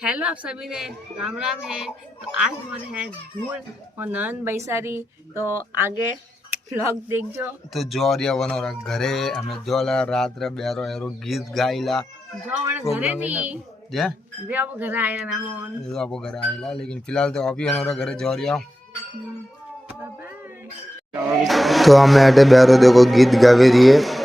Hello आप सभी ने राम राम है। तो आज हमारे है धूल और नंद बैसारी। तो आगे व्लॉग देखજો। तो जोरिया वनोरा घरे हमें जोला रात्रे बेरो एरो गीत गाइला जो मैंने घरे नहीं जे वे अब घर आए मेहमान। तो आपको घर आइला लेकिन फिलहाल तो अभी वनोरा घरे जोरिया। तो हमें अटे बेरो देखो गीत गावे रही है।